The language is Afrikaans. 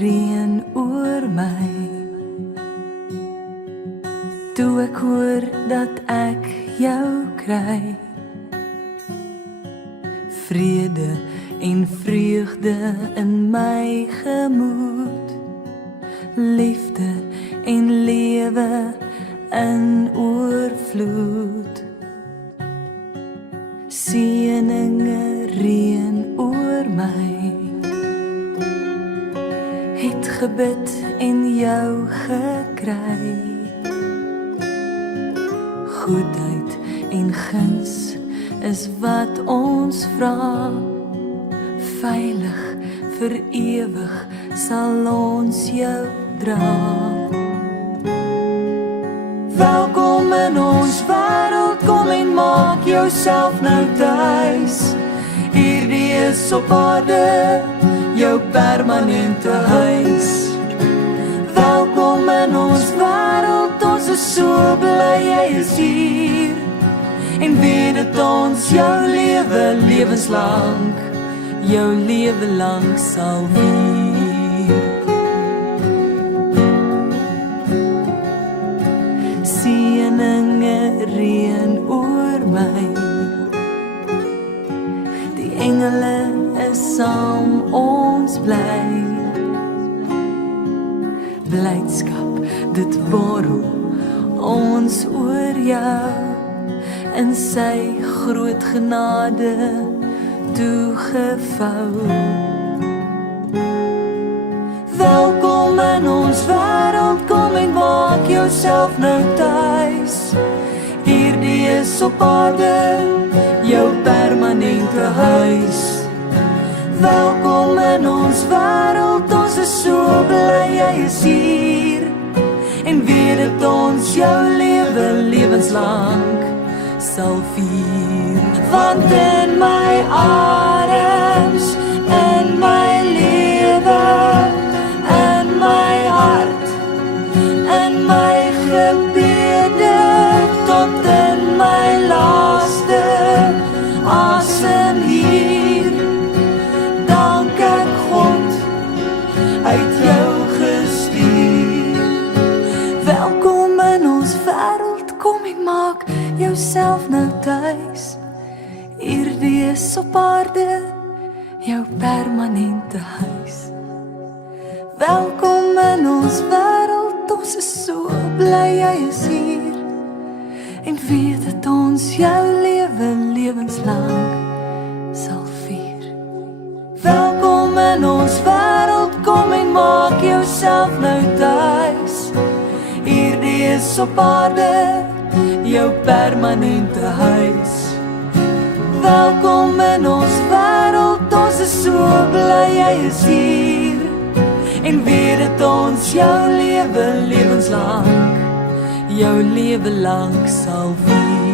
reën oor my. Toe ek hoor dat ek jou kry, vrede en vreugde in my gemoed, liefde en lewe in oorvloed. Seëninge reën oor my, het gebid en jou gekry. Goedheid en guns is wat ons vra, veilig vir ewig sal ons jou dra. Welkom in ons wêreld, kom en maak jouself nou tuis. Hierdie is op aarde, jou permanente huis. Welkom in ons wêreld, ons is so bly jy is hier. En weet dat ons jou lewe lewenslank, jou lewe lank sal vier. Seëninge reën oor my, die engele is saam ons bly. Blydskap, dit borrel ons oor jou, in sy groot genade toegevou. Welkom in ons wêreld, kom en maak jouself nou tuis. Hierdie is op aarde, jou permanente huis. Welkom in ons wêreld, ons is so bly jy is hier. En weet dat ons jou lewe lewenslank sal vier. Want in my adems, in my lewe, in my hart, in my gebede, tot in my laaste asem hier, dank ek God uit jou gestuur. Welkom in ons wêreld, kom en maak jouself nou tuis. Hierdie is op aarde, jou permanente huis. Welkom in ons wêreld, ons is so bly jy is hier. En weet dat ons jou lewe lewenslank sal vier. Welkom in ons wêreld, kom en maak jouself nou tuis. Hierdie is op aarde, jou permanente huis. Welkom in ons wêreld, ons is so bly jy is hier. En weet dat ons jou lewe lewenslank, jou lewe lank sal vier.